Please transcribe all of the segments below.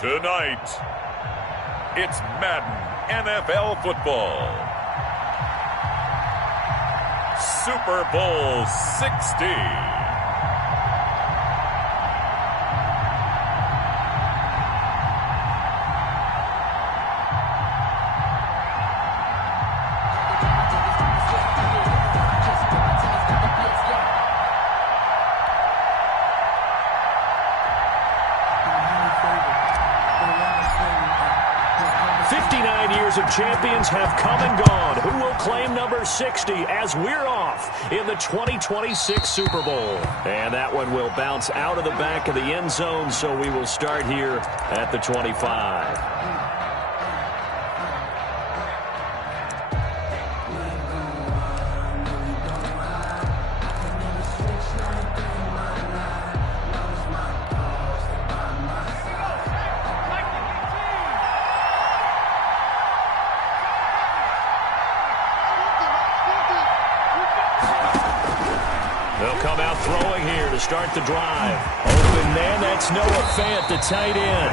Tonight, it's Madden NFL football. Super Bowl 60. 59 years of champions have come and gone. Who will claim number 60 as we're off in the 2026 Super Bowl? And that one will bounce out of the back of the end zone, so we will start here at the 25. They'll come out throwing here to start the drive. Open man, that's Noah Fant, the tight end.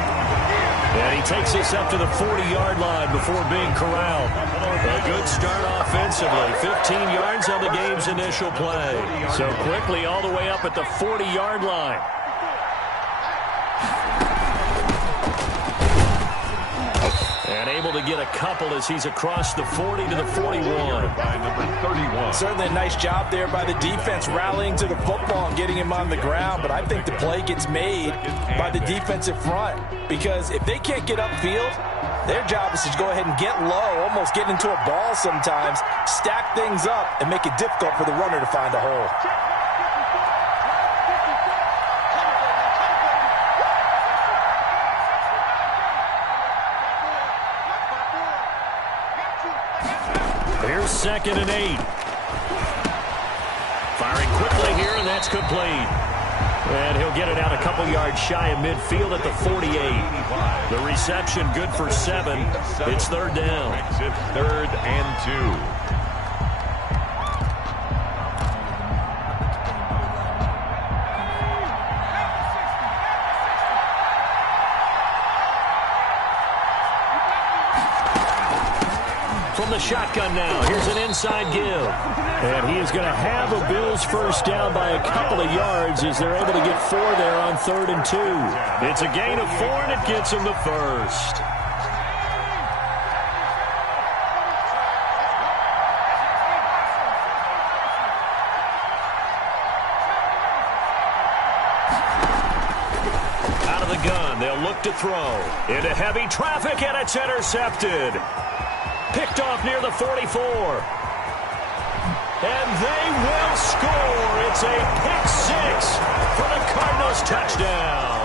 And he takes us up to the 40-yard line before being corralled. A good start offensively. 15 yards on the game's initial play. So quickly all the way up at the 40-yard line. And able to get a couple as he's across the 40 to the 41. By number 31. Certainly a nice job there by the defense rallying to the football and getting him on the ground. But I think the play gets made by the defensive front. Because if they can't get upfield, their job is to go ahead and get low, almost get into a ball sometimes, stack things up, and make it difficult for the runner to find a hole. Here's 2nd and 8. Firing quickly here, and that's complete. And he'll get it out a couple yards shy of midfield at the 48. The reception good for 7. It's 3rd down. 3rd and 2. From the shotgun now, here's an inside give. And he is going to have a Bills first down by a couple of yards as they're able to get 4 there on 3rd and 2. It's a gain of 4, and it gets him the first. Out of the gun, they'll look to throw. Into heavy traffic, and it's intercepted. Picked off near the 44. And they will score. It's a pick 6 for the Cardinals touchdown.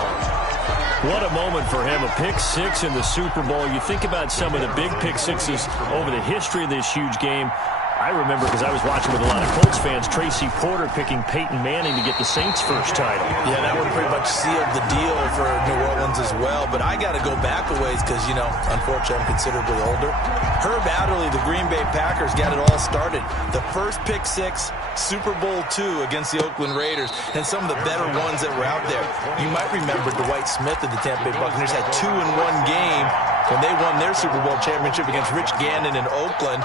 What a moment for him, a pick 6 in the Super Bowl. You think about some of the big pick 6s over the history of this huge game. I remember, because I was watching with a lot of Colts fans, Tracy Porter picking Peyton Manning to get the Saints' first title. Yeah, that one pretty much sealed the deal for New Orleans as well. But I got to go back a ways because, you know, unfortunately I'm considerably older. Herb Adderley, the Green Bay Packers, got it all started. The first pick 6, Super Bowl II against the Oakland Raiders, and some of the better ones that were out there. You might remember Dwight Smith of the Tampa Bay Buccaneers had 2 in one game when they won their Super Bowl championship against Rich Gannon in Oakland.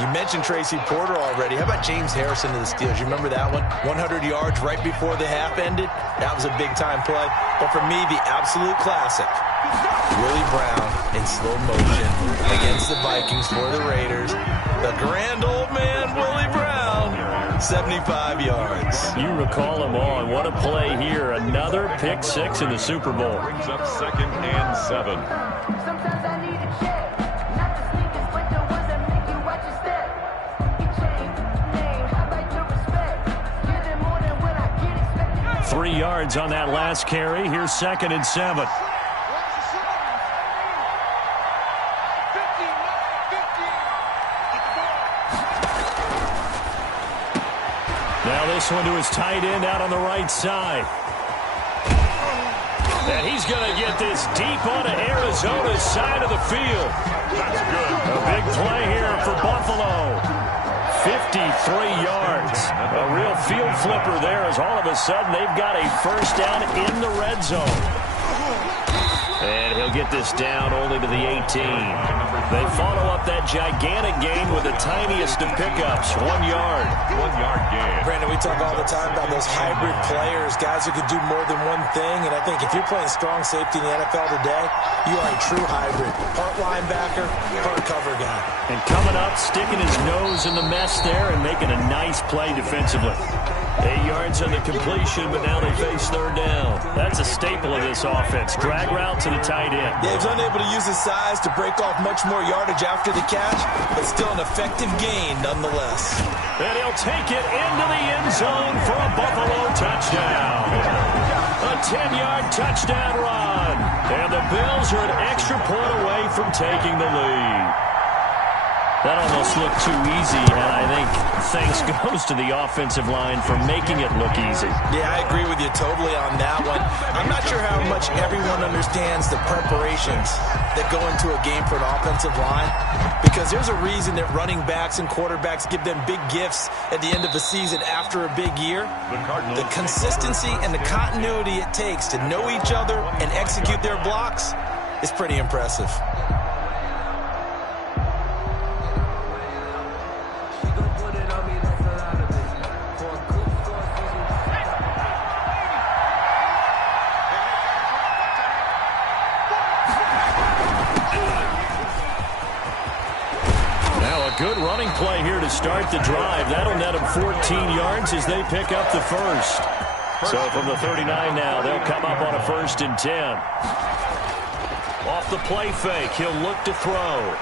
You mentioned Tracy Porter already. How about James Harrison of the Steelers? You remember that one? 100 yards right before the half ended. That was a big-time play. But for me, the absolute classic, Willie Brown in slow motion against the Vikings for the Raiders. The grand old man, Willie Brown, 75 yards. You recall them all, and what a play here. Another pick 6 in the Super Bowl. Brings up 2nd and 7. Sometimes I need a check. Not the sneakers, but the ones that make you watch your step. You change name, how about your respect? Get it more than what I get expected. 3 yards on that last carry. Here's 2nd and 7. Now this one to his tight end out on the right side. And he's going to get this deep onto Arizona's side of the field. That's good. A big play here for Buffalo. 53 yards. A real field flipper there as all of a sudden they've got a first down in the red zone. And he'll get this down only to the 18. They follow up that gigantic gain with the tiniest of pickups, 1 yard. 1 yard gain. Brandon, we talk all the time about those hybrid players, guys who can do more than one thing. And I think if you're playing strong safety in the NFL today, you are a true hybrid. Part linebacker, part cover guy. And coming up, sticking his nose in the mess there and making a nice play defensively. 8 yards on the completion, but now they face third down. That's a staple of this offense. Drag route to the tight end. Yeah, he's unable to use his size to break off much more yardage after the catch, but still an effective gain nonetheless. And he'll take it into the end zone for a Buffalo touchdown. A 10-yard touchdown run. And the Bills are an extra point away from taking the lead. That almost looked too easy, and I think thanks goes to the offensive line for making it look easy. Yeah, I agree with you totally on that one. I'm not sure how much everyone understands the preparations that go into a game for an offensive line, because there's a reason that running backs and quarterbacks give them big gifts at the end of the season after a big year. The consistency and the continuity it takes to know each other and execute their blocks is pretty impressive. Good running play here to start the drive. That'll net them 14 yards as they pick up the first. So from the 39 now, they'll come up on a 1st and 10. Off the play fake, he'll look to throw.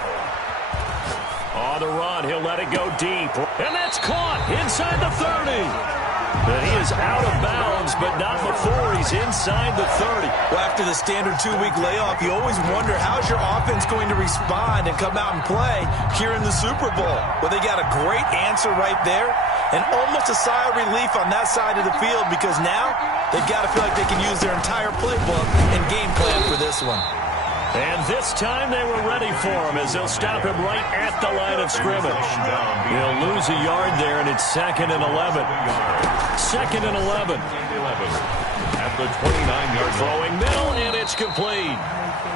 On the run, he'll let it go deep. And that's caught inside the 30. But he is out of bounds, but not before he's inside the 30. Well, after the standard 2-week layoff, you always wonder how's your offense going to respond and come out and play here in the Super Bowl. Well, they got a great answer right there and almost a sigh of relief on that side of the field, because now they've got to feel like they can use their entire playbook and game plan for this one. And this time they were ready for him as they'll stop him right at the line of scrimmage. He'll lose a yard there, and it's 2nd and 11. 2nd and 11. At the 29-yard throwing middle, and it's complete.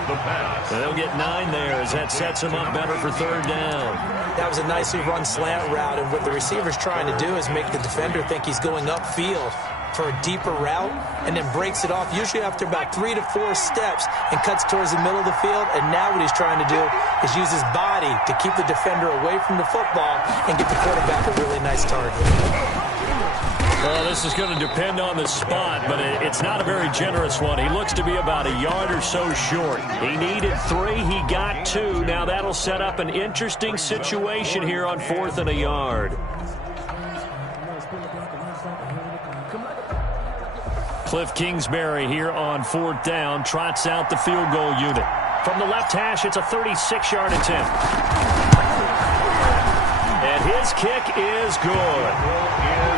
The pass. They'll get 9 there as that sets him up better for third down. That was a nicely run slant route, and what the receiver's trying to do is make the defender think he's going upfield for a deeper route, and then breaks it off usually after about 3 to 4 steps and cuts towards the middle of the field. And now what he's trying to do is use his body to keep the defender away from the football and get the quarterback a really nice target. Well, this is going to depend on the spot, but it's not a very generous one. He looks to be about a yard or so short. He needed 3. He got 2. Now that'll set up an interesting situation here on 4th and a yard. Cliff Kingsbury here on 4th down, trots out the field goal unit. From the left hash, it's a 36-yard attempt. And his kick is good.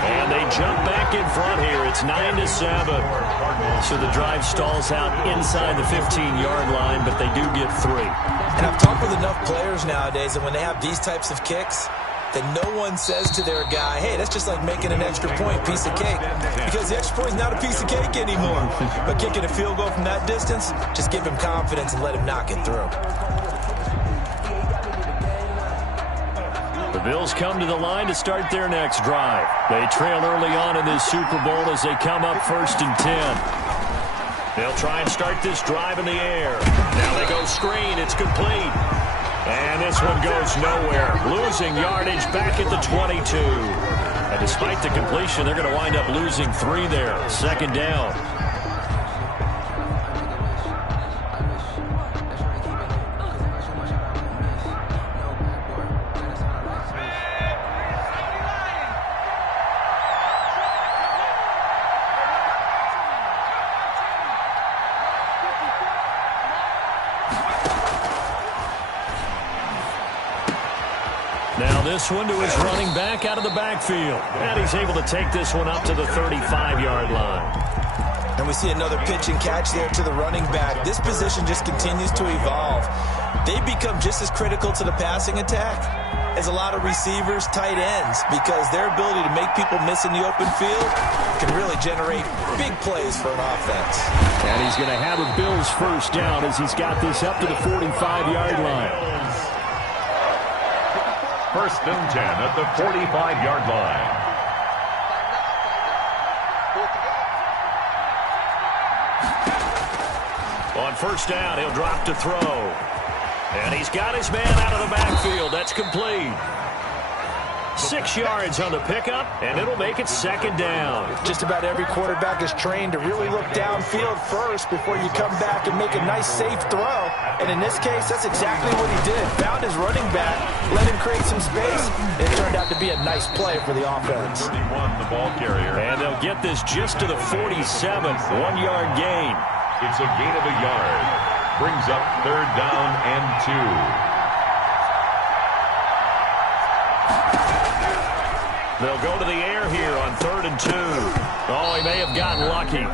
And they jump back in front here. It's 9-7. So the drive stalls out inside the 15-yard line, but they do get 3. And I've talked with enough players nowadays, and when they have these types of kicks, that no one says to their guy, hey, that's just like making an extra point, piece of cake. Because the extra point is not a piece of cake anymore. But kicking a field goal from that distance, just give him confidence and let him knock it through. The Bills come to the line to start their next drive. They trail early on in this Super Bowl as they come up 1st and 10. They'll try and start this drive in the air. Now they go screen. It's complete. And this one goes nowhere. Losing yardage back at the 22. And despite the completion, they're going to wind up losing 3 there. 2nd down. Now this one to his running back out of the backfield. And he's able to take this one up to the 35-yard line. And we see another pitch and catch there to the running back. This position just continues to evolve. They become just as critical to the passing attack is a lot of receivers, tight ends, because their ability to make people miss in the open field can really generate big plays for an offense. And he's going to have a Bills first down as he's got this up to the 45-yard line. First and 10 at the 45-yard line. On first down, he'll drop to throw. And he's got his man out of the backfield. That's complete. 6 yards on the pickup, and it'll make it second down. Just about every quarterback is trained to really look downfield first before you come back and make a nice, safe throw. And in this case, that's exactly what he did. Found his running back, let him create some space. It turned out to be a nice play for the offense. 31, the ball carrier. And they'll get this just to the 47, 1-yard gain. It's a gain of a yard. Brings up third down and 2. They'll go to the air here on 3rd and 2. Oh, he may have gotten lucky.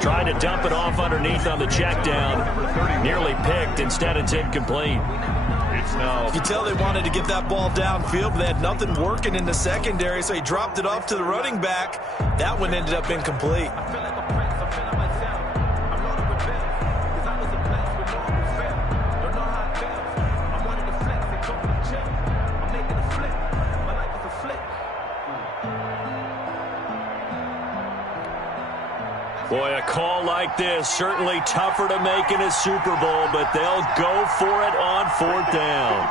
Tried to dump it off underneath on the check down. Nearly picked. Instead, it's incomplete. It's now. You can tell they wanted to get that ball downfield, but they had nothing working in the secondary, so he dropped it off to the running back. That one ended up incomplete. Boy, a call like this, certainly tougher to make in a Super Bowl, but they'll go for it on 4th down.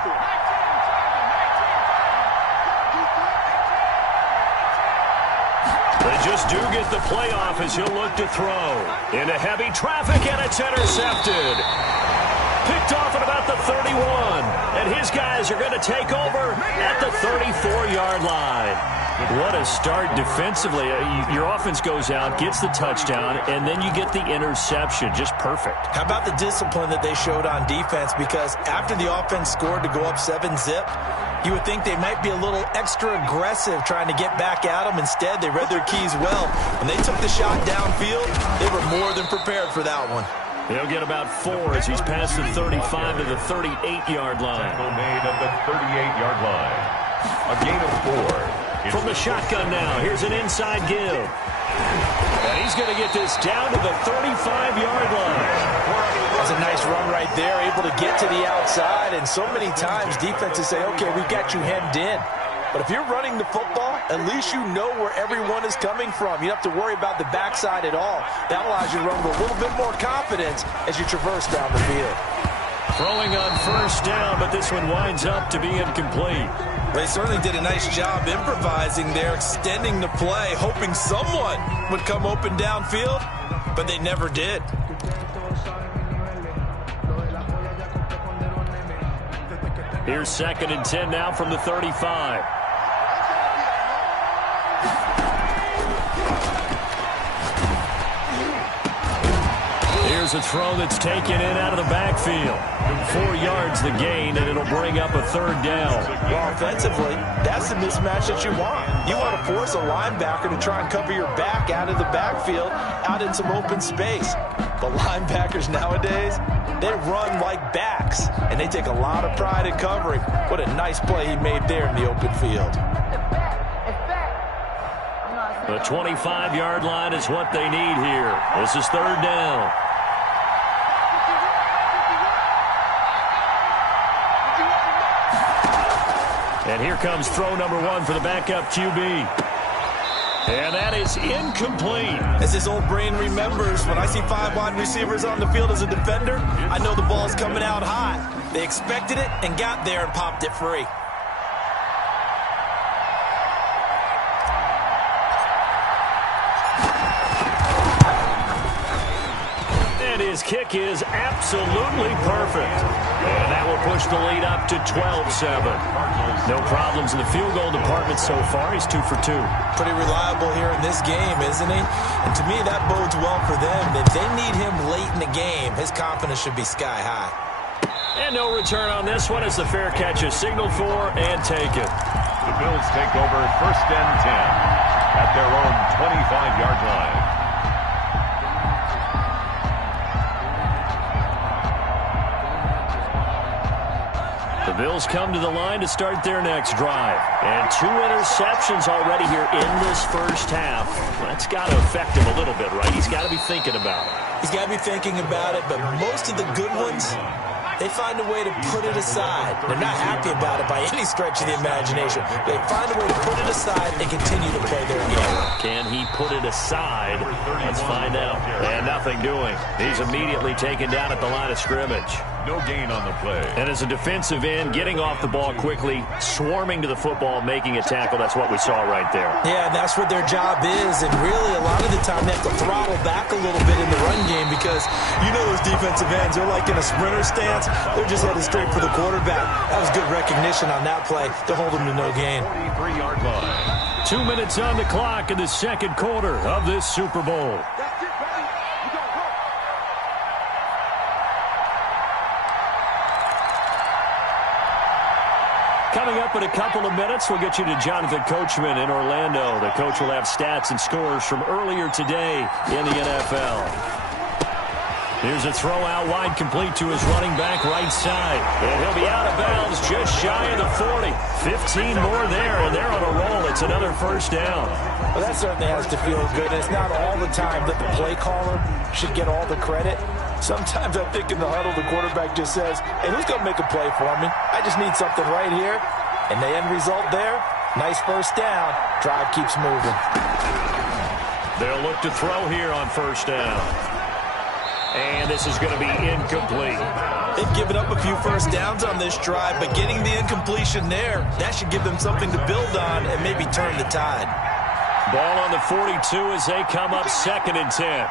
They just do get the playoff as he'll look to throw. Into heavy traffic, and it's intercepted. Picked off at about the 31, and his guys are going to take over at the 34-yard line. What a start defensively. Your offense goes out, gets the touchdown, and then you get the interception. Just perfect. How about the discipline that they showed on defense? Because after the offense scored to go up 7-zip, you would think they might be a little extra aggressive trying to get back at them. Instead, they read their keys well. When they took the shot downfield, they were more than prepared for that one. He'll get about 4 as he's past the 35 to the 38-yard line. Tackle made at the 38-yard line. A gain of 4. From the shotgun now, here's an inside give. And he's going to get this down to the 35-yard line. That's a nice run right there, able to get to the outside. And so many times defenses say, okay, we've got you hemmed in. But if you're running the football, at least you know where everyone is coming from. You don't have to worry about the backside at all. That allows you to run with a little bit more confidence as you traverse down the field. Throwing on first down, but this one winds up to be incomplete. They certainly did a nice job improvising there, extending the play, hoping someone would come open downfield, but they never did. Here's 2nd and 10 now from the 35. Here's a throw that's taken in out of the backfield. 4 yards the gain, and it'll bring up a 3rd down. Well, offensively, that's the mismatch that you want. You want to force a linebacker to try and cover your back out of the backfield, out in some open space. But linebackers nowadays, they run like backs, and they take a lot of pride in covering. What a nice play he made there in the open field. The 25-yard line is what they need here. This is 3rd down. And here comes throw number 1 for the backup QB. And that is incomplete. As his old brain remembers, when I see 5 wide receivers on the field as a defender, I know the ball's coming out hot. They expected it and got there and popped it free. And his kick is absolutely perfect. And that will push the lead up to 12-7. No problems in the field goal department so far. He's 2 for 2. Pretty reliable here in this game, isn't he? And to me, that bodes well for them. If they need him late in the game, his confidence should be sky high. And no return on this one as the fair catch is signaled for and taken. The Bills take over 1st and 10 at their own 25-yard line. The Bills come to the line to start their next drive. And 2 interceptions already here in this first half. That's got to affect him a little bit, right? He's got to be thinking about it. He's got to be thinking about it, but most of the good ones, they find a way to put it aside. They're not happy about it by any stretch of the imagination. They find a way to put it aside and continue to play their game. Can he put it aside? Let's find out. And nothing doing. He's immediately taken down at the line of scrimmage. No gain on the play. And as a defensive end, getting off the ball quickly, swarming to the football, making a tackle, that's what we saw right there. Yeah, that's what their job is, and really a lot of the time they have to throttle back a little bit in the run game because you know those defensive ends, they're like in a sprinter stance. They're just headed straight for the quarterback. That was good recognition on that play to hold them to no gain. 43-yard line. 2 minutes on the clock in the second quarter of this Super Bowl. Coming up in a couple of minutes, we'll get you to Jonathan Coachman in Orlando. The coach will have stats and scores from earlier today in the NFL. Here's a throw out wide, complete to his running back right side. And he'll be out of bounds just shy of the 40. 15 more there, and they're on a roll. It's another first down. Well, that certainly has to feel good. It's not all the time that the play caller should get all the credit. Sometimes I think in the huddle, the quarterback just says, hey, who's going to make a play for me? I just need something right here. And the end result there, nice first down. Drive keeps moving. They'll look to throw here on first down. And this is going to be incomplete. They've given up a few first downs on this drive, but getting the incompletion there, that should give them something to build on and maybe turn the tide. Ball on the 42 as they come up 2nd and 10.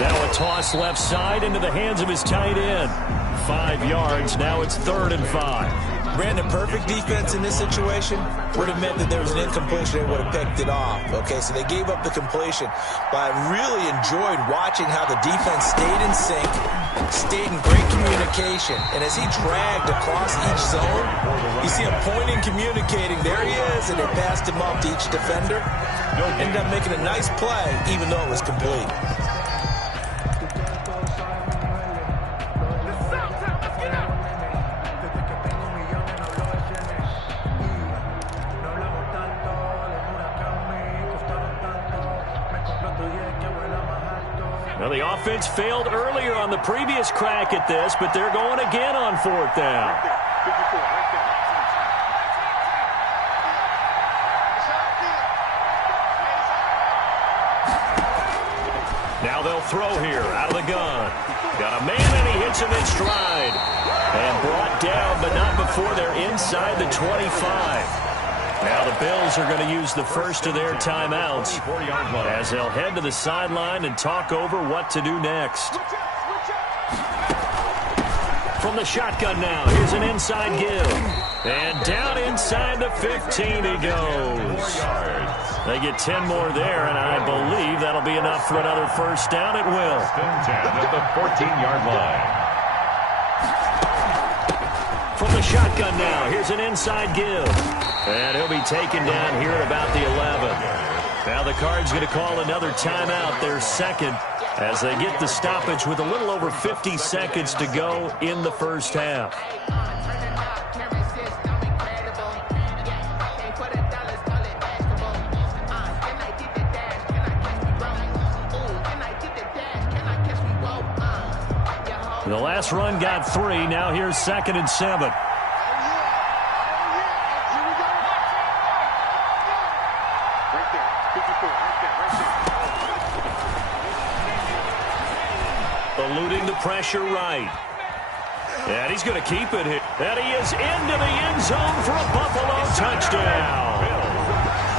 Now a toss left side into the hands of his tight end. 5 yards. Now it's 3rd and 5. Brandon, perfect defense in this situation would have meant that there was an incompletion. They would have picked it off. Okay, so they gave up the completion. But I really enjoyed watching how the defense stayed in sync, stayed in great communication. And as he dragged across each zone, you see him pointing, communicating. There he is, and they passed him off to each defender. Ended up making a nice play, even though it was complete. Well, the offense failed earlier on the previous crack at this, but they're going again on 4th down. Now they'll throw here out of the gun. Got a man, and he hits him in stride. And brought down, but not before they're inside the 25. Now the Bills are going to use the first of their timeouts as they'll head to the sideline and talk over what to do next. From the shotgun now, here's an inside give. And down inside the 15 he goes. They get 10 more there, and I believe that'll be enough for another first down. It will. 10 at the 14-yard line. From the shotgun now, here's an inside give. And he'll be taken down here at about the 11. Now the Cards going to call another timeout, their second, as they get the stoppage with a little over 50 seconds to go in the first half. The last run got 3. Now here's 2nd and 7. Eluding the pressure right. And he's going to keep it. And he is into the end zone for a Buffalo touchdown.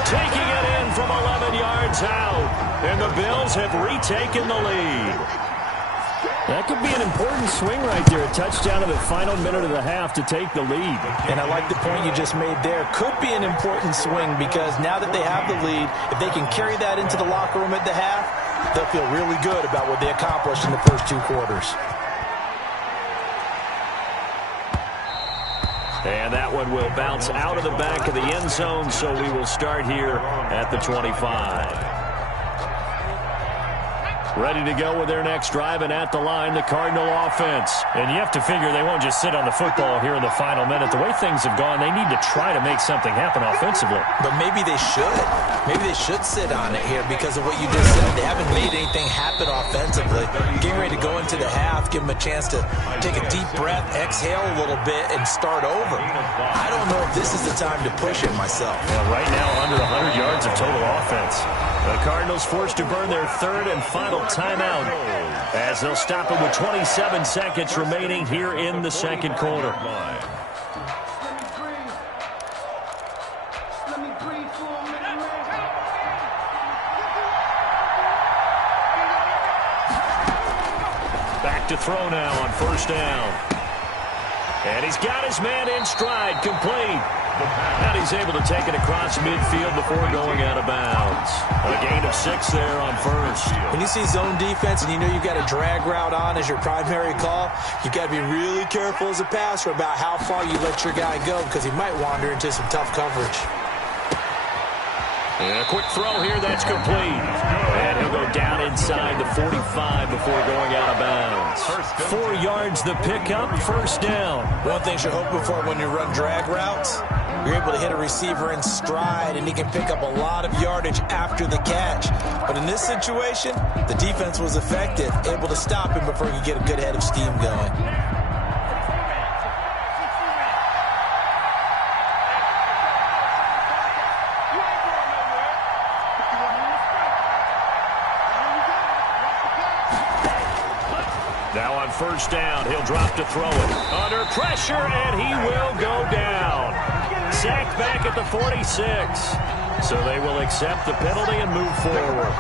Taking it in from 11 yards out. And the Bills have retaken the lead. That could be an important swing right there. A touchdown in the final minute of the half to take the lead. And I like the point you just made there. Could be an important swing because now that they have the lead, if they can carry that into the locker room at the half, they'll feel really good about what they accomplished in the first 2 quarters. And that one will bounce out of the back of the end zone, so we will start here at the 25. Ready to go with their next drive, and at the line, the Cardinal offense. And you have to figure they won't just sit on the football here in the final minute. The way things have gone, they need to try to make something happen offensively. But maybe they should. Maybe they should sit on it here because of what you just said. They haven't made anything happen offensively. Getting ready to go into the half, give them a chance to take a deep breath, exhale a little bit, and start over. I don't know if this is the time to push it myself. Well, right now, under 100 yards of total offense. The Cardinals forced to burn their third and final timeout as they'll stop it with 27 seconds remaining here in the second quarter. Back to throw now on first down. And he's got his man in stride, complete. And he's able to take it across midfield before going out of bounds. A gain of 6 there on first. When you see zone defense and you know you've got a drag route on as your primary call, you've got to be really careful as a passer about how far you let your guy go because he might wander into some tough coverage. And a quick throw here, that's complete. And he'll go down inside the 45 before going out of bounds. 4 yards the pickup, first down. One thing you're hoping for when you run drag routes, you're able to hit a receiver in stride, and he can pick up a lot of yardage after the catch. But in this situation, the defense was effective, able to stop him before he could get a good head of steam going. Now on first down, he'll drop to throw it. Under pressure, and he will go down. Sacked back at the 46. So they will accept the penalty and move forward.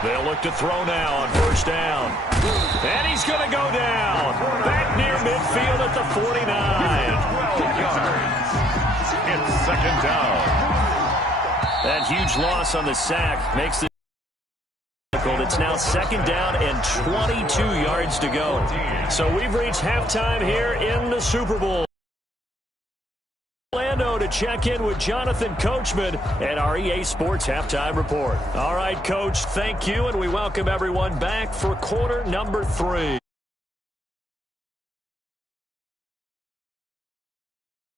They'll look to throw now on first down. And he's going to go down. Back near midfield at the 49. 12 yards. It's second down. That huge loss on the sack makes it difficult. It's now second down and 22 yards to go. So we've reached halftime here in the Super Bowl. To check in with Jonathan Coachman and our EA Sports Halftime Report. All right, Coach, thank you, and we welcome everyone back for quarter number 3.